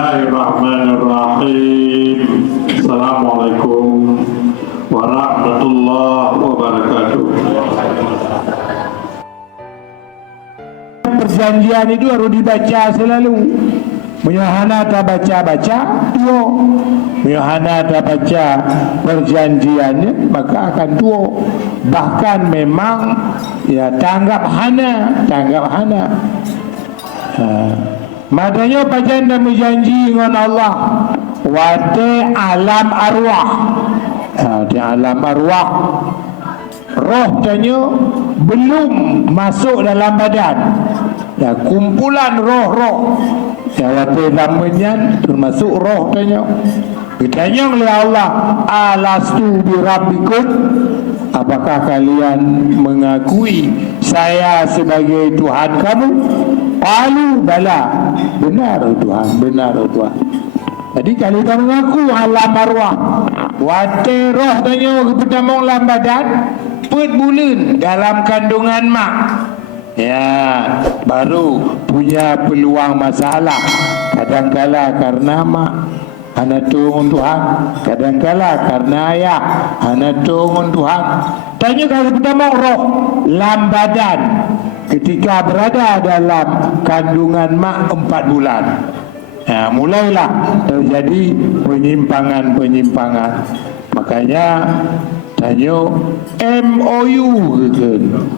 Bismillahirrahmanirrahim. Assalamualaikum warahmatullahi wabarakatuh. Perjanjian itu harus dibaca selalu. Yohana tak baca-baca tua. Yohana tak baca perjanjiannya, maka akan tua. Bahkan memang ya tanggap hana. Maknanya bacaan dan berjanji dengan Allah wate alam arwah. Di alam arwah roh tanya belum masuk dalam badan. Ya, kumpulan roh-roh yang wate namanya termasuk roh tanya. Ditanya oleh Allah, alastu bi rabbikum, apakah kalian mengakui saya sebagai Tuhan kamu? Qalu bala, benar Tuhan, benar Tuhan. Jadi kalau kamu mengaku alam arwah wate roh tanya pertama dalam badan put bulan dalam kandungan mak, ya baru punya peluang masalah. Kadangkala karena mak hana tunggu Tuhan, kadangkala karena ayah hana tunggu Tuhan. Tanya kalau pertama roh dalam badan ketika berada dalam kandungan mak 4 bulan. Ya, mulailah terjadi penyimpangan. Makanya tanya MOU gitu.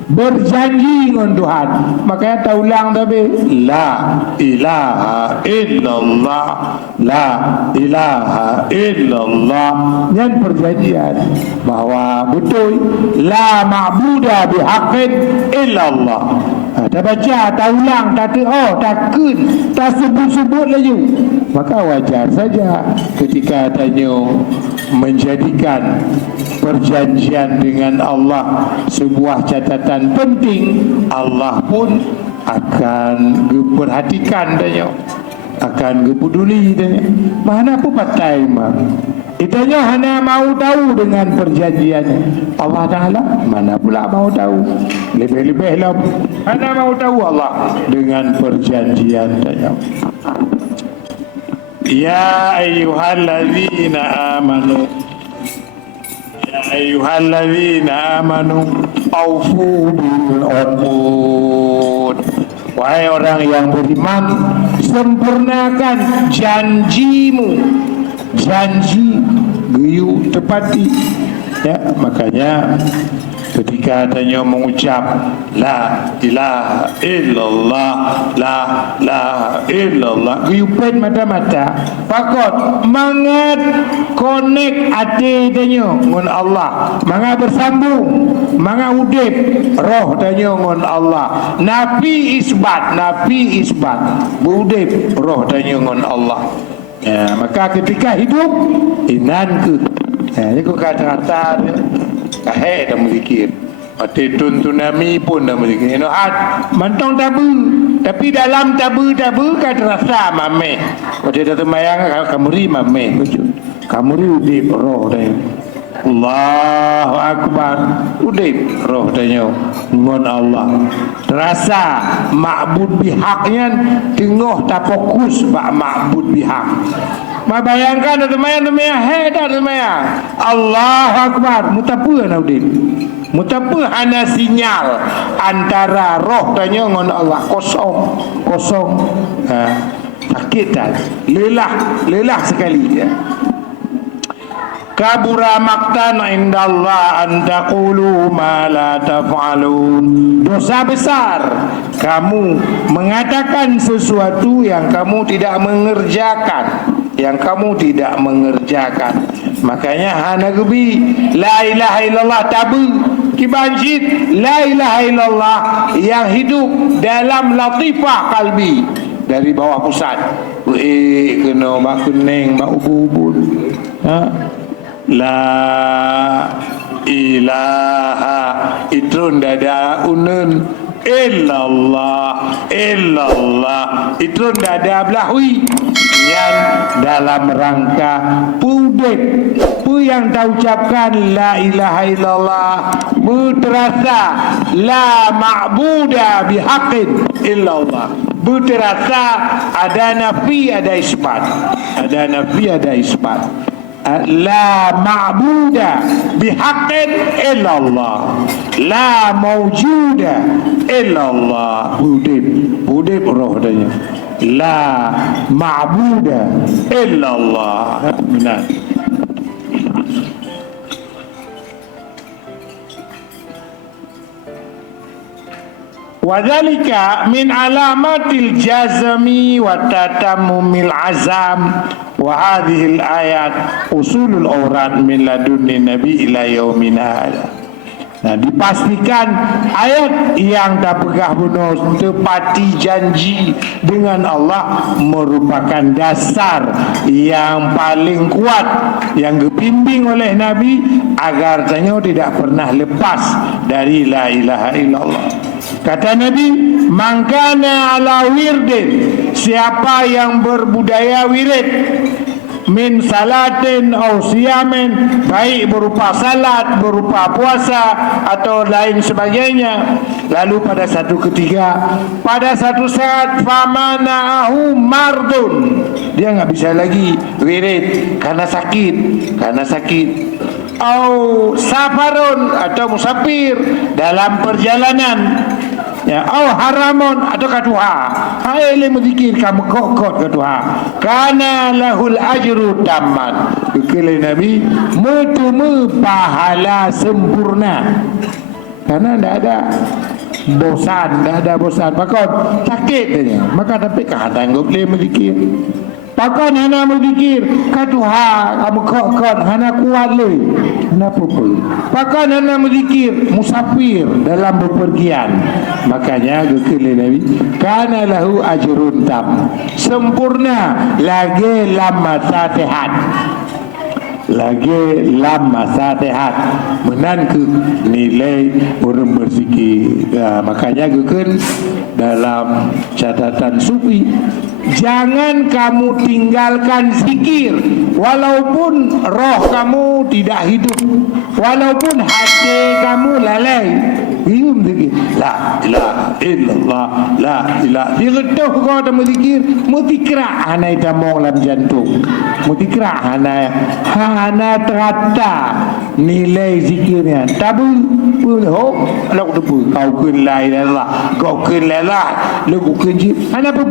Berjanji dengan Tuhan. Makanya tak ulang tapi la ilaha illallah, la ilaha illallah. Yang perjanjian bahwa betul la ma'buda bihaqqin illallah. Tak baca, tak ulang, tak takun, tak sebut-sebut lagi. Maka wajar saja ketika tanya menjadikan perjanjian dengan Allah sebuah catatan penting, Allah pun akan perhatikan tanya, akan peduli tanya. Mana pun patai mak. Itanya hanya mau tahu dengan perjanjian Allah Ta'ala, mana pula mau tahu. Lebih-lebih lah hanya mau tahu Allah dengan perjanjian tanya. Ya ayyuhalladzina amanu, ya ayyuhalladzina amanu aufu bil uqud. Wahai orang yang beriman, sempurnakan janjimu. Janji geyu tepati. Ya, makanya ketika tanya mengucap la ilaha illallah, la ilaha illallah, geyu pen mata-mata. Pakot mangat connect hati tanya dengan Allah, mangat bersambung, mangat udip roh tanya dengan Allah. Nabi isbat berudip roh tanya dengan Allah. Ya, maka ketika hidup inan ke ini kau kata-kata kahek dah memikir mati tuntunami pun dah memikir hat mantong tabu tapi dalam tabu kata rasa mame waktu dah temayang kamuri mame kamuri udip roh dah Allahu Akbar udip roh tanya dengan Allah terasa ma'bud bihaknya tengah tak fokus bak ma'bud bihak. Bayangkan ada temayang hedah temayang Allahu Akbar mutapa nak udip mutapa hanya sinyal antara roh tanya dengan Allah kosong sakit dah lelah sekali ya. Kabura maqtan indallah an taqulu ma la taf'alun. Dosa besar kamu mengatakan sesuatu yang kamu tidak mengerjakan, makanya hana gebi la ilaha illallah tabu kibanjit la ilaha illallah yang hidup dalam latifah kalbi dari bawah pusat kena mak kuning mak ubun la ilaha itrun dada unun illallah itrun dada belahwi yang dalam rangka pudek pu yang tahu ucapkan la ilaha illallah pu terasa la ma'buda bihaqqin illallah berterasa ada nafi ada isbat, ada nafi ada isbat. La ma'buda bihaqqin illallah, la mawjuda illallah. Budib roh adanya. La ma'buda illallah. Benar. Wadhalika min alamatil jazmi wa tatamumil azam wa hadhil ayat usulul awrad min ladunni nabi ila yaumina hadha. Nah, dipastikan ayat yang tak pegah benar tepati janji dengan Allah merupakan dasar yang paling kuat yang dibimbing oleh Nabi agar tanya tidak pernah lepas dari la ilaha illallah. Kata Nabi, mangkana ala wirdin, siapa yang berbudaya wirid min salatin atau siyamin, baik berupa salat, berupa puasa atau lain sebagainya, lalu pada satu ketika, pada satu saat famana'ahu mardun, dia enggak bisa lagi wirid karena sakit, atau safarun atau musafir dalam perjalanan, ya, au haramun atau katuha, hai le menzikir kamu kokot katuha, kana lahul ajru tamman. Kekele Nabi mutumu pahala sempurna, karena tidak ada bosan, pakon sakit dia, maka tapi kadang boleh menzikir. Pakon hana menzikir katuha kamu kokot hana kuat le, hana apa. Pakon hana menzikir musafir dalam bepergian, makanya kekele Nabi kana lahu ajrun tam, sempurna lagi lama sehat, lagi lama sehat menan ke nilai orang berzikir. Ya, makanya kekele dalam catatan sufi, jangan kamu tinggalkan zikir walaupun roh kamu tidak hidup, walaupun hati kamu lalai. Bingung zikir la ilaha illallah, la ilaha illallah. Kau dah berzikir mutikra hana damong dalam jantung, mutikra hana terata nilai zikirnya tabu ho la ku kau kun la ilaha, kau kun la ilaha, lu kun ji hana apa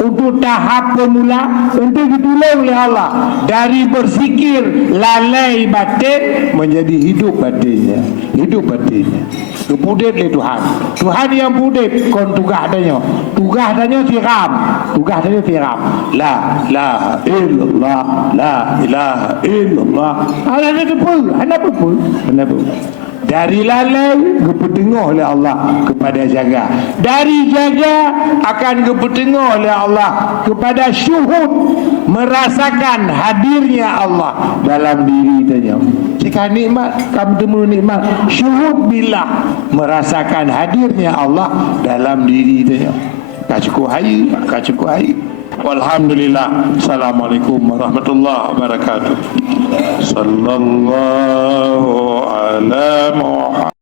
untuk tahap pemula, untuk ditolong oleh Allah dari berzikir lalai batin menjadi hidup batinnya, Kepudip le Tuhan yang pudip kon tugas adanya tiram, la ilaha illallah, la ilaha illallah. Ana apa dari lalai kepetengah oleh Allah kepada jaga, dari jaga akan kepetengah oleh Allah kepada syuhud, merasakan hadirnya Allah dalam diri tanya. Jika nikmat kamu temu nikmat, syuhud billah, merasakan hadirnya Allah dalam diri tanya. Kacukup hari. Walhamdulillah. Assalamualaikum warahmatullahi wabarakatuh. Sallallahu ala Muhammad.